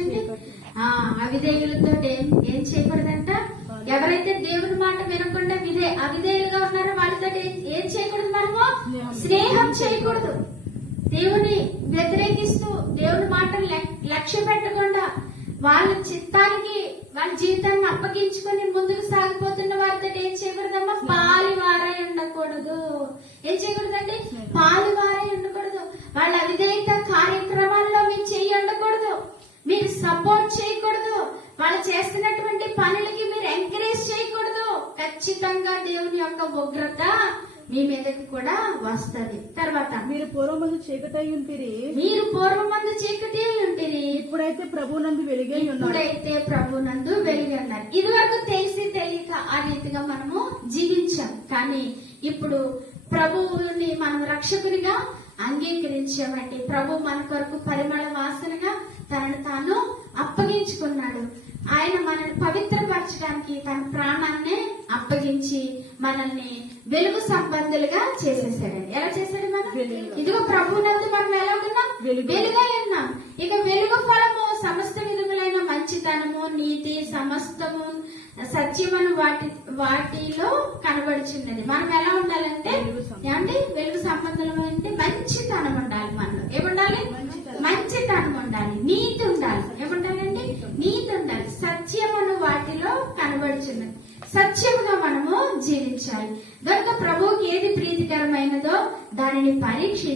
ఏమంటుందండి? అవిధేయులతో ఏం చేయకూడదంట. ఎవరైతే దేవుని మాట వినకుండా అవిధేయులుగా ఉన్నారో వాళ్ళతో ఏం చేయకూడదు? మనము స్నేహం చేయకూడదు. దేవుని వ్యతిరేకిస్తూ దేవుని మాటను లక్ష్య పెట్టకుండా వాళ్ళ చిత్తానికి వాళ్ళ జీవితాన్ని అప్పగించుకొని ముందుకు సాగిపోతున్న వారితో ఏం చేయకూడదమ్మా? పాలివారై ఉండకూడదు. ఏం చేయకూడదండి? పాలివారై ఉండకూడదు. వాళ్ళ అవిధేయత కార్యక్రమాల్లో మీరు చెయ్యి ఉండకూడదు. మీరు సపోర్ట్ చేయకూడదు. వాళ్ళు చేస్తున్నటువంటి పనులకి మీరు ఎంకరేజ్ చేయకూడదు. ఖచ్చితంగా దేవుని యొక్క ఉగ్రత మీ మీదకి కూడా వస్తది. తర్వాత మీరు పూర్వమందు చీకటై ఉంటిరి, ఇప్పుడైతే ప్రభునందు వెలుగై ఉన్నారు. ఇదివరకు తెలిసి తెలియక ఆ రీతిగా మనము జీవించాం. కానీ ఇప్పుడు ప్రభువుని మనం రక్షకునిగా అంగీకరించామండి. ప్రభు మన కొరకు పరిమళ వాసనగా తనను తాను అప్పగించుకున్నాడు. ఆయన మనల్ని పవిత్రపరచడానికి తన ప్రాణాన్ని అప్పగించి మనల్ని వెలుగు సంబంధులుగా చేసేసాడండి. ఎలా చేశాడు? మనం ఇదిగో ప్రభువునందు మనం ఎలా ఉన్నాం? వెలుగై ఉన్నాం. ఇక వెలుగు ఫలము సమస్త విధములైన మంచితనము, నీతి, సమస్తము, సత్యమును వాటిలో కనబడుచున్నది. మనం ఎలా ఉండాలంటే ఏమంటే వెలుగు సంబంధం అంటే మంచితనం ఉండాలి. మనలో ఏముండాలి? మంచితనం ఉండాలి. నీతి ఉండాలి. ఏముండాలండి? నీతి ఉండాలి. సత్యమును వాటిలో కనబడుచున్నది. సత్యముగా మనము జీవించాలి. కనుక ప్రభువుకి ఏది ప్రీతికరమైనదో దానిని పరీక్ష